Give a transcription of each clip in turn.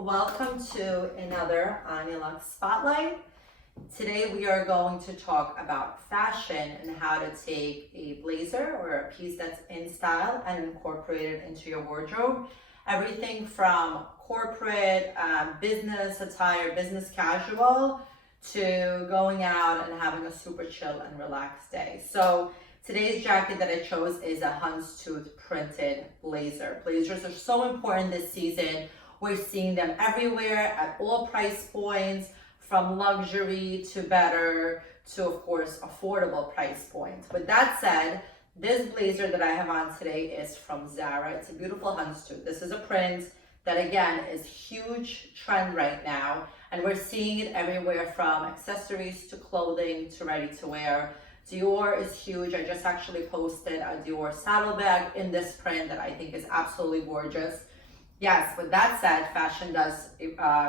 welcome to another ANYALUX Spotlight. Today we are going to talk about fashion and how to take a blazer or a piece that's in style and incorporate it into your wardrobe. Everything from corporate, business attire, business casual, to going out and having a super chill and relaxed day. So today's jacket that I chose is a houndstooth printed blazer. Blazers are so important this season. We're seeing them everywhere at all price points, from luxury to better to, of course, affordable price points. With that said, this blazer that I have on today is from Zara. It's a beautiful houndstooth. This is a print that, again, is huge trend right now. And we're seeing it everywhere, from accessories to clothing to ready to wear. Dior is huge. I just actually posted a Dior saddlebag in this print that I think is absolutely gorgeous. Yes, with that said, fashion does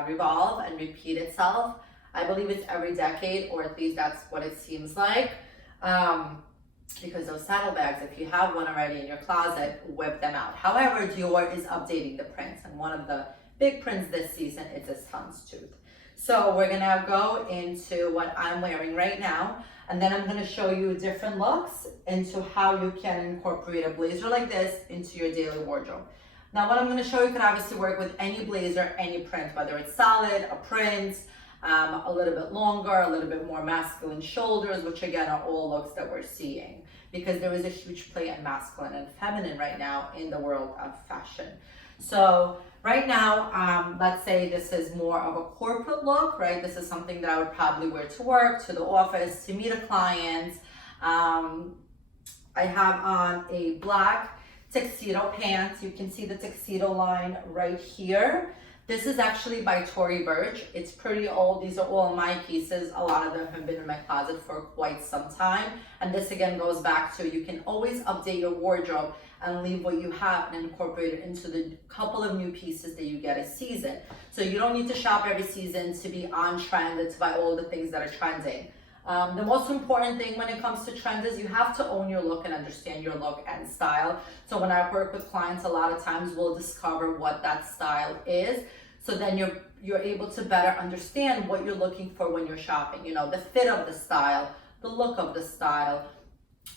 revolve and repeat itself. I believe it's every decade, or at least that's what it seems like. Because those saddlebags, if you have one already in your closet, whip them out. However, Dior is updating the prints, and one of the big prints this season is this houndstooth. So we're gonna go into what I'm wearing right now, and then I'm gonna show you different looks into how you can incorporate a blazer like this into your daily wardrobe. Now, what I'm going to show you can obviously work with any blazer, any print, whether it's solid, a print, a little bit longer, a little bit more masculine shoulders, which again are all looks that we're seeing, because there is a huge play in masculine and feminine right now in the world of fashion. So right now, let's say this is more of a corporate look, right? This is something that I would probably wear to work, to the office, to meet a client. I have on a black tuxedo pants. You can see the tuxedo line right here. This is actually by Tory Burch. It's pretty old. These are all my pieces. A lot of them have been in my closet for quite some time. And this again goes back to, you can always update your wardrobe and leave what you have and incorporate it into the couple of new pieces that you get a season. So you don't need to shop every season to be on trend and to buy all the things that are trending. The most important thing when it comes to trends is you have to own your look and understand your look and style. So when I work with clients, a lot of times we'll discover what that style is. So then you're able to better understand what you're looking for when you're shopping. You know, the fit of the style, the look of the style,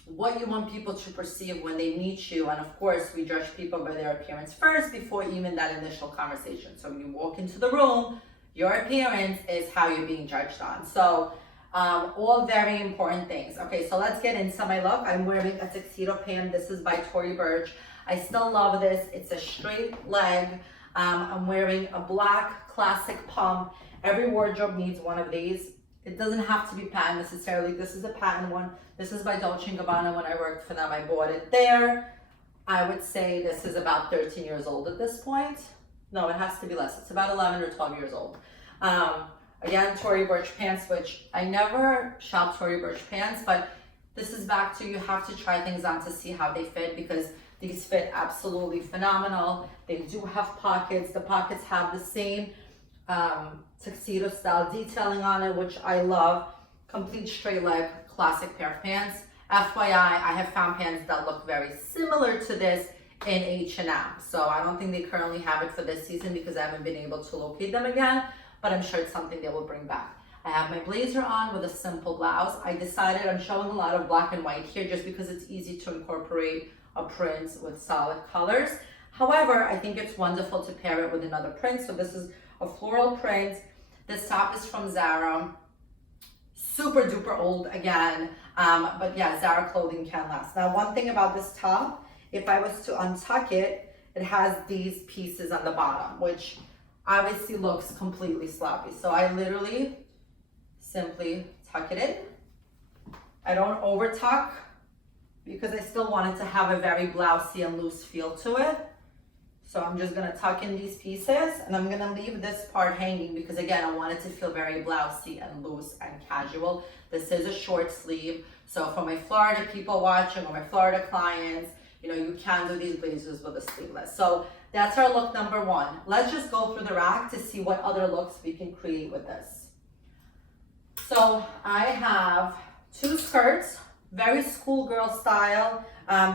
what you want people to perceive when they meet you. And of course, we judge people by their appearance first before even that initial conversation. So when you walk into the room, your appearance is how you're being judged on. So all very important things. Okay, so let's get into my look. I'm wearing a tuxedo pant. This is by Tory Burch. I still love this. It's a straight leg. I'm wearing a black classic pump. Every wardrobe needs one of these. It doesn't have to be patent necessarily. This is a patent one. This is by Dolce & Gabbana. When I worked for them, I bought it there. I would say this is about 13 years old at this point. No, it has to be less. It's about 11 or 12 years old. Again, Tory Burch pants, which I never shop Tory Burch pants, but this is back to, you have to try things on to see how they fit, because these fit absolutely phenomenal. They do have pockets. The pockets have the same tuxedo style detailing on it, which I love. Complete straight leg, classic pair of pants. FYI, I have found pants that look very similar to this in H&M. So I don't think they currently have it for this season because I haven't been able to locate them again, but I'm sure it's something they will bring back. I have my blazer on with a simple blouse. I decided I'm showing a lot of black and white here just because it's easy to incorporate a print with solid colors. However, I think it's wonderful to pair it with another print. So this is a floral print. This top is from Zara. Super duper old again, but yeah, Zara clothing can last. Now, one thing about this top, if I was to untuck it, it has these pieces on the bottom, which obviously looks completely sloppy. So I literally simply tuck it in. I don't over tuck because I still want it to have a very blousey and loose feel to it. So I'm just gonna tuck in these pieces, and I'm gonna leave this part hanging because again, I want it to feel very blousey and loose and casual. This is a short sleeve. So for my Florida people watching or my Florida clients, you know, you can do these blazers with a sleeveless. So that's our look number one. Let's just go through the rack to see what other looks we can create with this. So I have two skirts, very schoolgirl style.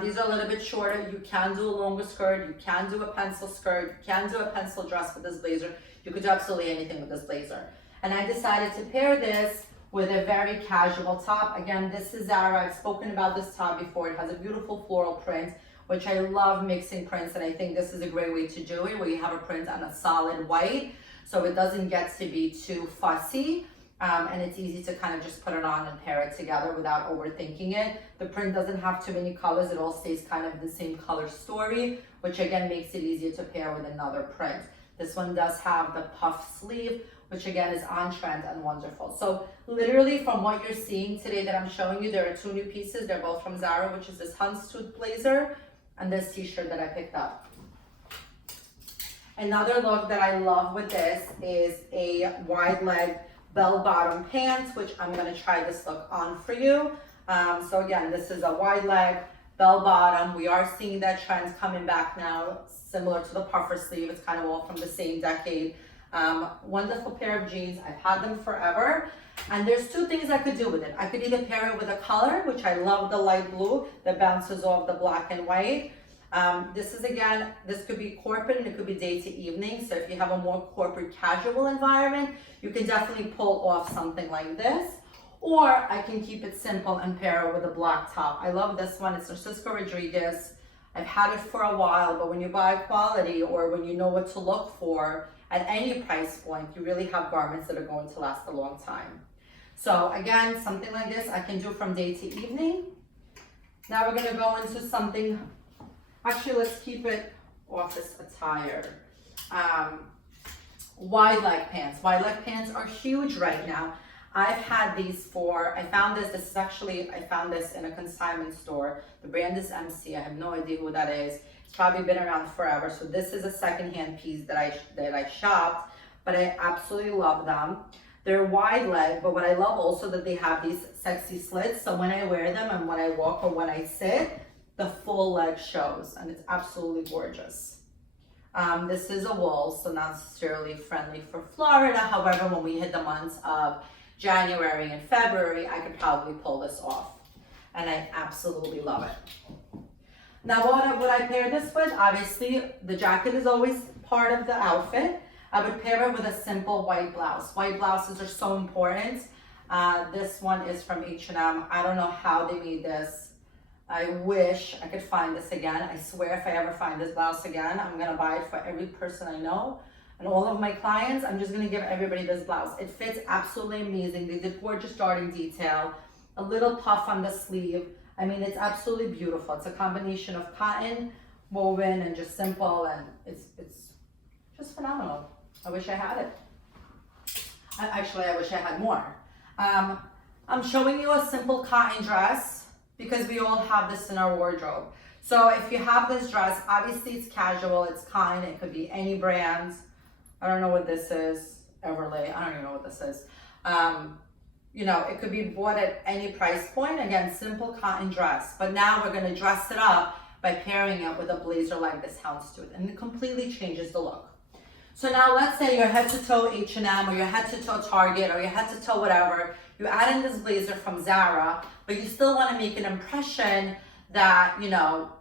These are a little bit shorter. You can do a longer skirt. You can do a pencil skirt. You can do a pencil dress with this blazer. You could do absolutely anything with this blazer. And I decided to pair this with a very casual top. Again, this is Zara. I've spoken about this top before. It has a beautiful floral print, which I love mixing prints, and I think this is a great way to do it, where you have a print on a solid white, so it doesn't get to be too fussy, and it's easy to kind of just put it on and pair it together without overthinking it. The print doesn't have too many colors. It all stays kind of the same color story, which again makes it easier to pair with another print. This one does have the puff sleeve, which again is on trend and wonderful. So literally from what you're seeing today that I'm showing you, there are two new pieces. They're both from Zara, which is this Houndstooth blazer and this t-shirt that I picked up. Another look that I love with this is a wide leg bell bottom pants, which I'm gonna try this look on for you. So again, this is a wide leg bell bottom. We are seeing that trend coming back now, similar to the puffer sleeve. It's kind of all from the same decade. Wonderful pair of jeans. I've had them forever. And there's two things I could do with it. I could either pair it with a color, which I love the light blue that bounces off the black and white. This is, again, this could be corporate and it could be day to evening. So if you have a more corporate casual environment, you can definitely pull off something like this. Or I can keep it simple and pair it with a black top. I love this one. It's Francisco Rodriguez. I've had it for a while, but when you buy quality or when you know what to look for at any price point, you really have garments that are going to last a long time. So again, something like this I can do from day to evening. Now we're gonna go into something, actually let's keep it office attire. Wide leg pants. Wide leg pants are huge right now. I've had these I found I found this in a consignment store. The brand is MC. I have no idea who that is. It's probably been around forever. So this is a secondhand piece that I shopped, but I absolutely love them. They're wide leg, but what I love also that they have these sexy slits. So when I wear them and when I walk or when I sit, the full leg shows and it's absolutely gorgeous. This is a wool, so not necessarily friendly for Florida. However, when we hit the months of January and February, I could probably pull this off. And I absolutely love it. Now what would I pair this with? Obviously, the jacket is always part of the outfit. I would pair it with a simple white blouse. White blouses are so important. This one is from H&M. I don't know how they made this. I wish I could find this again. I swear if I ever find this blouse again, I'm gonna buy it for every person I know. And all of my clients, I'm just gonna give everybody this blouse. It fits absolutely amazing. They did gorgeous darting detail, a little puff on the sleeve. I mean, it's absolutely beautiful. It's a combination of cotton, woven, and just simple, and it's just phenomenal. I wish I had it. Actually, I wish I had more. I'm showing you a simple cotton dress because we all have this in our wardrobe. So if you have this dress, obviously it's casual, it's cotton, it could be any brand. I don't know what this is, Everlay, I don't even know what this is. You know, it could be bought at any price point. Again, simple cotton dress. But now we're gonna dress it up by pairing it with a blazer like this Houndstooth, and it completely changes the look. So now let's say you're head to toe H&M or you're head to toe Target or you're head to toe whatever. You add in this blazer from Zara, but you still want to make an impression that, you know,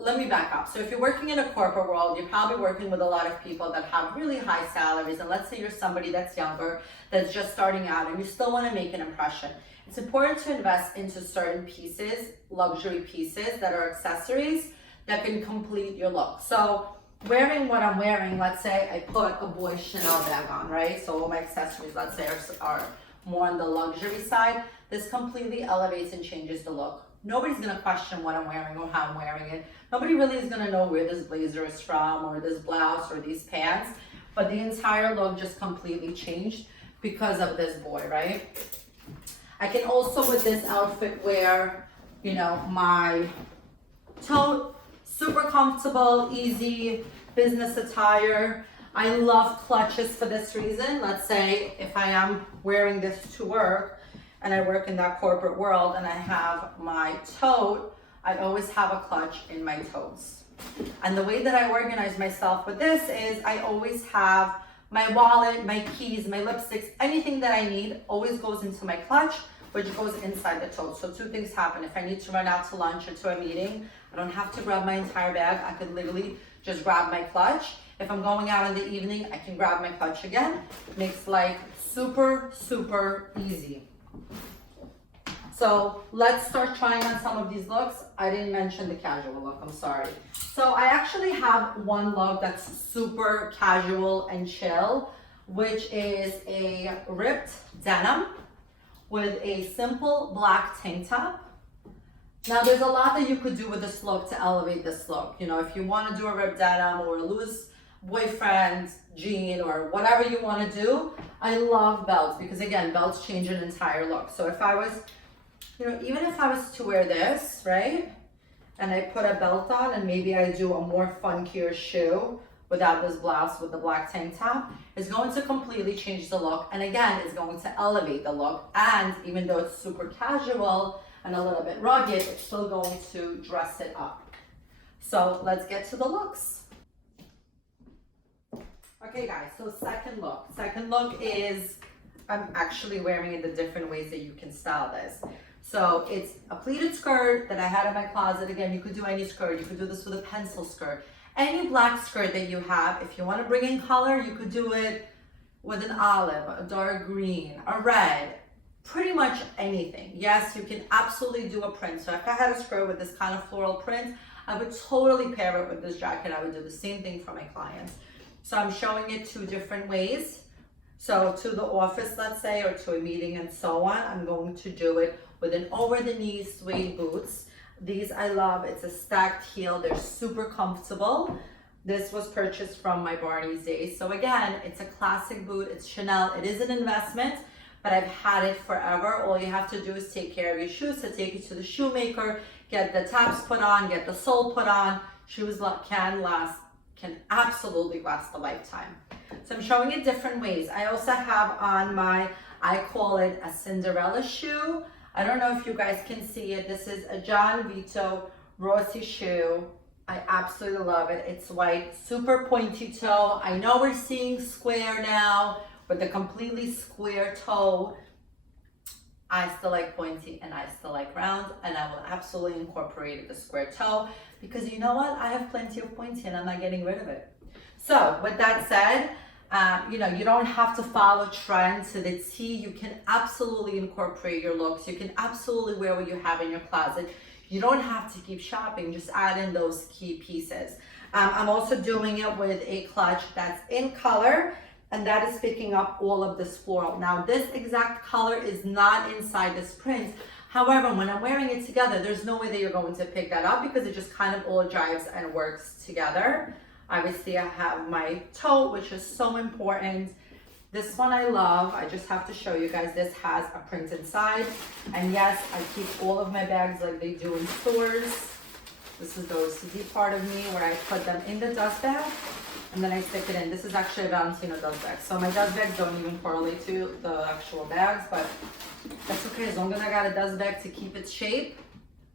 let me back up. So if you're working in a corporate world, you're probably working with a lot of people that have really high salaries. And let's say you're somebody that's younger, that's just starting out, and you still want to make an impression. It's important to invest into certain pieces, luxury pieces that are accessories that can complete your look. So wearing what I'm wearing, let's say I put a boy Chanel bag on, right? So all my accessories, let's say, are more on the luxury side. This completely elevates and changes the look. Nobody's gonna question what I'm wearing or how I'm wearing it. Nobody really is gonna know where this blazer is from or this blouse or these pants, but the entire look just completely changed because of this boy, right? I can also with this outfit wear, you know, my tote, super comfortable, easy business attire. I love clutches for this reason. Let's say if I am wearing this to work and I work in that corporate world and I have my tote, I always have a clutch in my totes. And the way that I organize myself with this is I always have my wallet, my keys, my lipsticks, anything that I need always goes into my clutch, which goes inside the tote. So two things happen. If I need to run out to lunch or to a meeting, I don't have to grab my entire bag. I could literally just grab my clutch. If I'm going out in the evening, I can grab my clutch again. Makes life super, super easy. So let's start trying on some of these looks. I didn't mention the casual look, I'm sorry. So I actually have one look that's super casual and chill, which is a ripped denim with a simple black tank top. Now there's a lot that you could do with this look to elevate this look. You know, if you want to do a ripped denim or a loose boyfriend jean or whatever you want to do. I love belts because again, belts change an entire look. So if I was, you know, even if I was to wear this, right? And I put a belt on and maybe I do a more funkier shoe without this blouse with the black tank top, it's going to completely change the look. And again, it's going to elevate the look. And even though it's super casual and a little bit rugged, it's still going to dress it up. So let's get to the looks. Okay guys, so second look. Second look is, I'm actually wearing it the different ways that you can style this. So it's a pleated skirt that I had in my closet. Again, you could do any skirt. You could do this with a pencil skirt. Any black skirt that you have, if you want to bring in color, you could do it with an olive, a dark green, a red, pretty much anything. Yes, you can absolutely do a print. So if I had a skirt with this kind of floral print, I would totally pair it with this jacket. I would do the same thing for my clients. So I'm showing it two different ways. So to the office, let's say, or to a meeting and so on, I'm going to do it with an over-the-knee suede boots. These I love. It's a stacked heel. They're super comfortable. This was purchased from my Barney's days. So again, it's a classic boot. It's Chanel. It is an investment, but I've had it forever. All you have to do is take care of your shoes. So take it to the shoemaker, get the taps put on, get the sole put on. Shoes can absolutely last a lifetime. So I'm showing it different ways. I also have on I call it a Cinderella shoe. I don't know if you guys can see it. This is a John Vito Rossi shoe. I absolutely love it. It's white, super pointy toe. I know we're seeing square now with the completely square toe. I still like pointy and I still like round, and I will absolutely incorporate the square toe because you know what? I have plenty of pointy and I'm not getting rid of it. So with that said, you know, you don't have to follow trends to the T. You can absolutely incorporate your looks. You can absolutely wear what you have in your closet. You don't have to keep shopping, just add in those key pieces. I'm also doing it with a clutch that's in color, and that is picking up all of this floral. Now this exact color is not inside this print. However, when I'm wearing it together, there's no way that you're going to pick that up because it just kind of all jives and works together. Obviously I have my tote, which is so important. This one I love. I just have to show you guys, this has a print inside. And yes, I keep all of my bags like they do in stores. This is the OCD part of me where I put them in the dust bag and then I stick it in. This is actually a Valentino dust bag. So my dust bags don't even correlate to the actual bags, but that's okay. As long as I got a dust bag to keep its shape,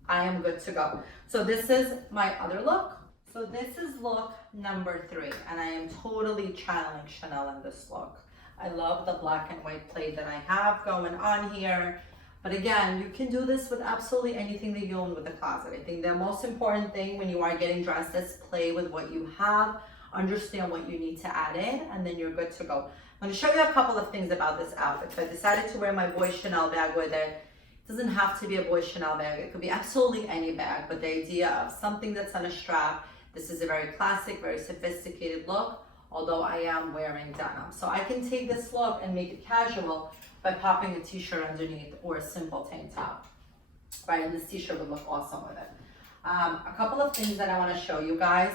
I am good to go. So this is my other look. So this is look number 3, and I am totally channeling Chanel in this look. I love the black and white plate that I have going on here. But again, you can do this with absolutely anything that you own with the closet. I think the most important thing when you are getting dressed is play with what you have, understand what you need to add in, and then you're good to go. I'm gonna show you a couple of things about this outfit. So I decided to wear my boy Chanel bag with it. It doesn't have to be a boy Chanel bag. It could be absolutely any bag, but the idea of something that's on a strap. This is a very classic, very sophisticated look, although I am wearing denim. So I can take this look and make it casual by popping a t-shirt underneath or a simple tank top, right? And this t-shirt would look awesome with it. A couple of things that I wanna show you guys.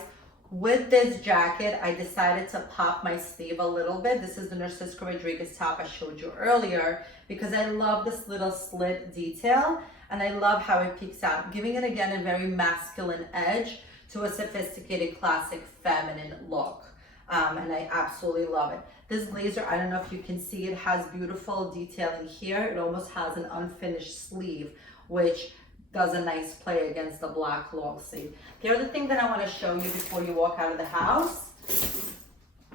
With this jacket, I decided to pop my sleeve a little bit. This is the Narcisco Rodriguez top I showed you earlier because I love this little slit detail and I love how it peeks out, giving it again a very masculine edge to a sophisticated, classic, feminine look. And I absolutely love it. This blazer, I don't know if you can see, it has beautiful detailing here. It almost has an unfinished sleeve, which does a nice play against the black long sleeve. The other thing that I want to show you before you walk out of the house.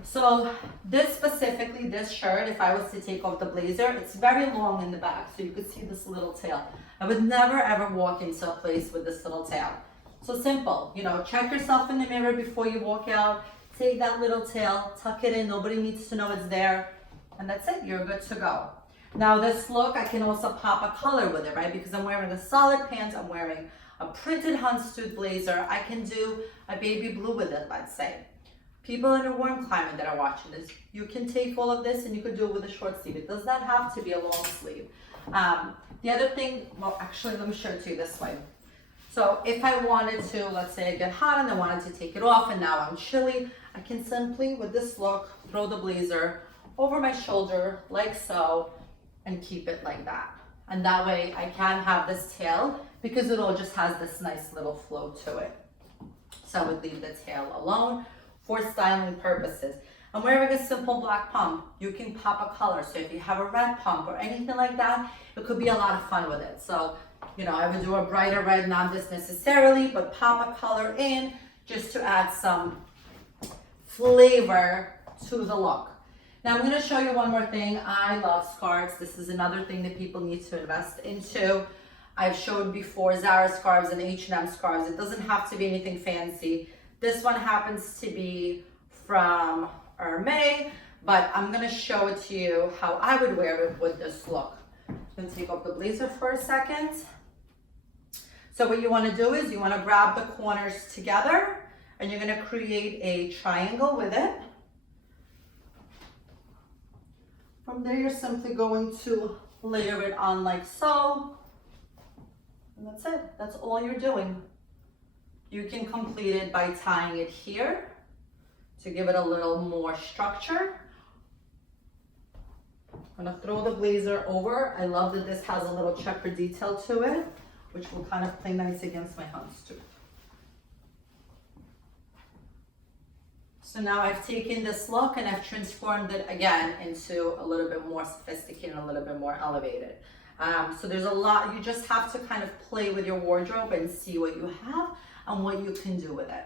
So this specifically, this shirt, if I was to take off the blazer, it's very long in the back, so you could see this little tail. I would never ever walk into a place with this little tail. So simple, you know, check yourself in the mirror before you walk out. Take that little tail, tuck it in, nobody needs to know it's there, and that's it, you're good to go. Now this look, I can also pop a color with it, right? Because I'm wearing a solid pants, I'm wearing a printed houndstooth blazer, I can do a baby blue with it, let's say. People in a warm climate that are watching this, you can take all of this and you could do it with a short sleeve. It does not have to be a long sleeve. The other thing, well, actually, let me show it to you this way. So if I wanted to, let's say I get hot and I wanted to take it off and now I'm chilly, I can simply, with this look, throw the blazer over my shoulder like so and keep it like that. And that way I can have this tail because it all just has this nice little flow to it. So I would leave the tail alone for styling purposes. I'm wearing a simple black pump. You can pop a color. So if you have a red pump or anything like that, it could be a lot of fun with it. So, you know, I would do a brighter red, not this necessarily, but pop a color in just to add some flavor to the look. Now I'm gonna show you one more thing. I love scarves. This is another thing that people need to invest into. I've showed before Zara scarves and H&M scarves. It doesn't have to be anything fancy. This one happens to be from Hermes, but I'm gonna show it to you how I would wear it with this look. I'm gonna take off the blazer for a second. So what you wanna do is you wanna grab the corners together and you're gonna create a triangle with it. From there, you're simply going to layer it on like so. And that's it, that's all you're doing. You can complete it by tying it here to give it a little more structure. I'm gonna throw the blazer over. I love that this has a little checker detail to it, which will kind of play nice against my houndstooth. So now I've taken this look and I've transformed it again into a little bit more sophisticated, a little bit more elevated. So there's a lot, you just have to kind of play with your wardrobe and see what you have and what you can do with it.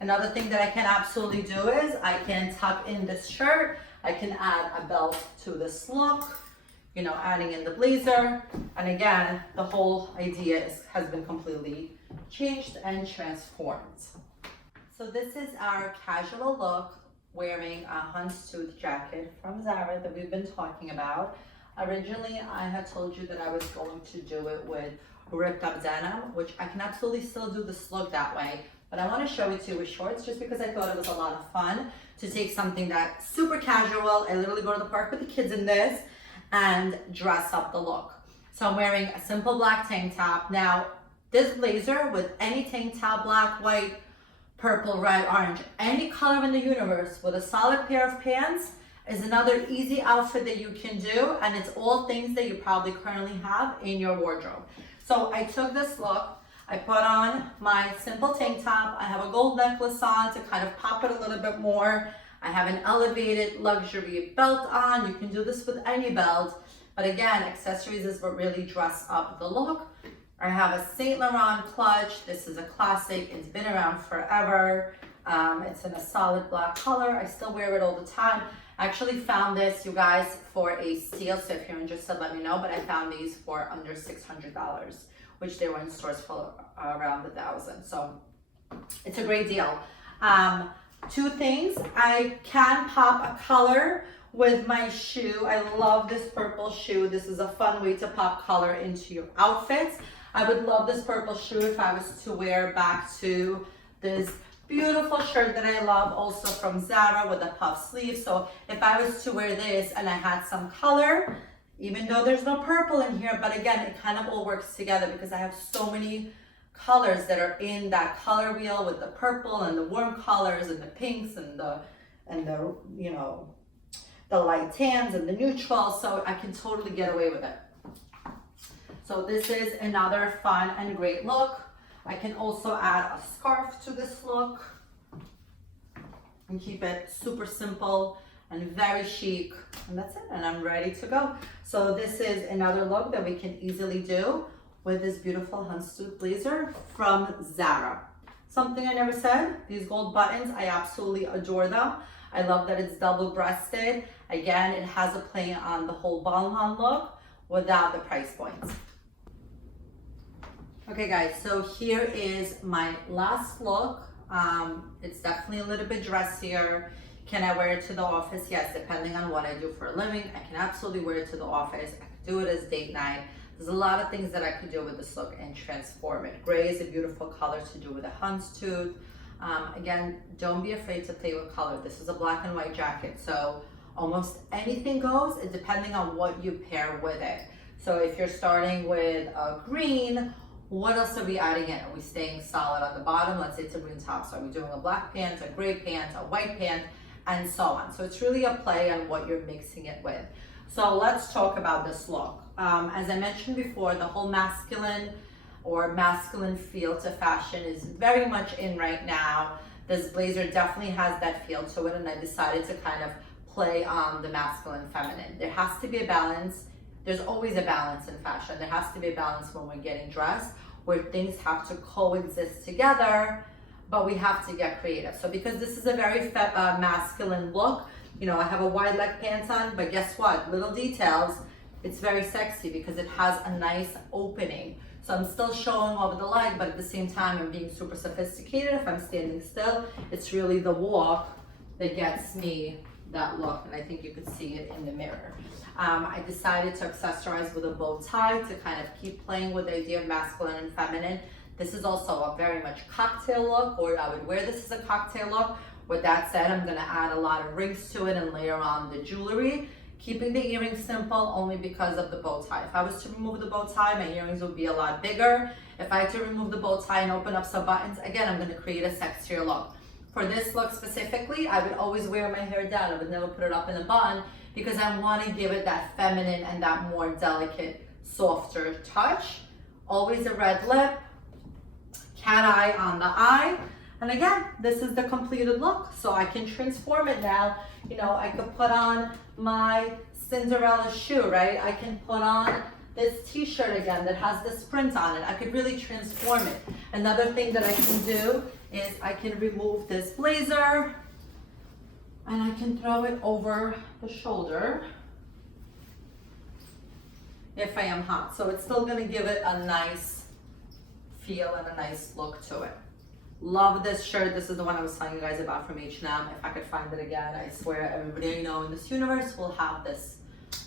Another thing that I can absolutely do is I can tuck in this shirt. I can add a belt to this look, you know, adding in the blazer. And again, the whole idea has been completely changed and transformed. So this is our casual look wearing a houndstooth jacket from Zara that we've been talking about. Originally, I had told you that I was going to do it with ripped up denim, which I can absolutely still do this look that way. But I want to show it to you with shorts just because I thought it was a lot of fun to take something that's super casual. I literally go to the park with the kids in this and dress up the look. So I'm wearing a simple black tank top. Now, this blazer with any tank top, black, white, purple, red, orange, any color in the universe with a solid pair of pants is another easy outfit that you can do, and it's all things that you probably currently have in your wardrobe. So I took this look, I put on my simple tank top, I have a gold necklace on to kind of pop it a little bit more. I have an elevated luxury belt on. You can do this with any belt, but again, accessories is what really dress up the look. I have a Saint Laurent clutch. This is a classic, it's been around forever. It's in a solid black color. I still wear it all the time. I actually found this, you guys, for a steal, so if you're interested, let me know, but I found these for under $600, which they were in stores for around $1,000, so it's a great deal. Two things, I can pop a color with my shoe. I love this purple shoe. This is a fun way to pop color into your outfits. I would love this purple shoe if I was to wear back to this beautiful shirt that I love, also from Zara with a puff sleeve. So if I was to wear this and I had some color, even though there's no purple in here, but again, it kind of all works together because I have so many colors that are in that color wheel with the purple and the warm colors and the pinks and the you know, the light tans and the neutrals, so I can totally get away with it. So this is another fun and great look. I can also add a scarf to this look and keep it super simple and very chic, and that's it, and I'm ready to go. So this is another look that we can easily do with this beautiful houndstooth blazer from Zara. Something I never said, these gold buttons, I absolutely adore them. I love that it's double-breasted. Again, it has a play on the whole bonbon look without the price points. Okay guys, so here is my last look. It's definitely a little bit dressier. Can I wear it to the office? Yes, depending on what I do for a living. I can absolutely wear it to the office. I could do it as date night. There's a lot of things that I could do with this look and transform it. Gray is a beautiful color to do with a houndstooth. Again, don't be afraid to play with color. This is a black and white jacket, so almost anything goes, depending on what you pair with it. So if you're starting with a green, what else are we adding in? Are we staying solid on the bottom? Let's say it's a green top. So are we doing a black pant, a gray pant, a white pant, and so on. So it's really a play on what you're mixing it with. So let's talk about this look. As I mentioned before, the whole masculine feel to fashion is very much in right now. This blazer definitely has that feel to it, and I decided to kind of play on the masculine feminine. There has to be a balance. There's always a balance in fashion. There has to be a balance when we're getting dressed, where things have to coexist together, but we have to get creative. So because this is a very masculine look, you know, I have a wide leg pants on, but guess what? Little details, it's very sexy because it has a nice opening. So I'm still showing over the leg, but at the same time, I'm being super sophisticated. If I'm standing still, it's really the walk that gets me that look, and I think you could see it in the mirror. I decided to accessorize with a bow tie to kind of keep playing with the idea of masculine and feminine. This is also a very much cocktail look, or I would wear this as a cocktail look. With that said, I'm gonna add a lot of rings to it and layer on the jewelry, keeping the earrings simple only because of the bow tie. If I was to remove the bow tie, my earrings would be a lot bigger. If I had to remove the bow tie and open up some buttons, again, I'm gonna create a sexier look. For this look specifically, I would always wear my hair down. I would never put it up in a bun because I want to give it that feminine and that more delicate, softer touch. Always a red lip, cat eye on the eye. And again, this is the completed look. So I can transform it now. You know, I could put on my Cinderella shoe, right? I can put on this t-shirt again that has this print on it. I could really transform it. Another thing that I can do is I can remove this blazer and I can throw it over the shoulder if I am hot. So it's still gonna give it a nice feel and a nice look to it. Love this shirt. This is the one I was telling you guys about from H&M. If I could find it again, I swear everybody I know in this universe will have this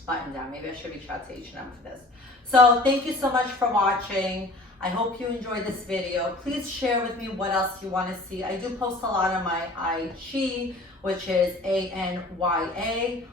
button down. Maybe I should reach out to H&M for this. So thank you so much for watching. I hope you enjoyed this video. Please share with me what else you want to see. I do post a lot on my IG, which is ANYA_KV.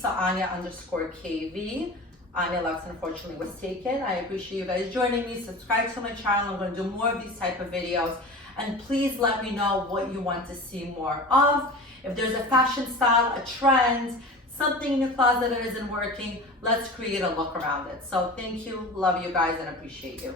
So Anya_KV. ANYALUX unfortunately was taken. I appreciate you guys joining me. Subscribe to my channel. I'm going to do more of these type of videos. And please let me know what you want to see more of. If there's a fashion style, a trend, something in your closet that isn't working, let's create a look around it. So thank you, love you guys, and appreciate you.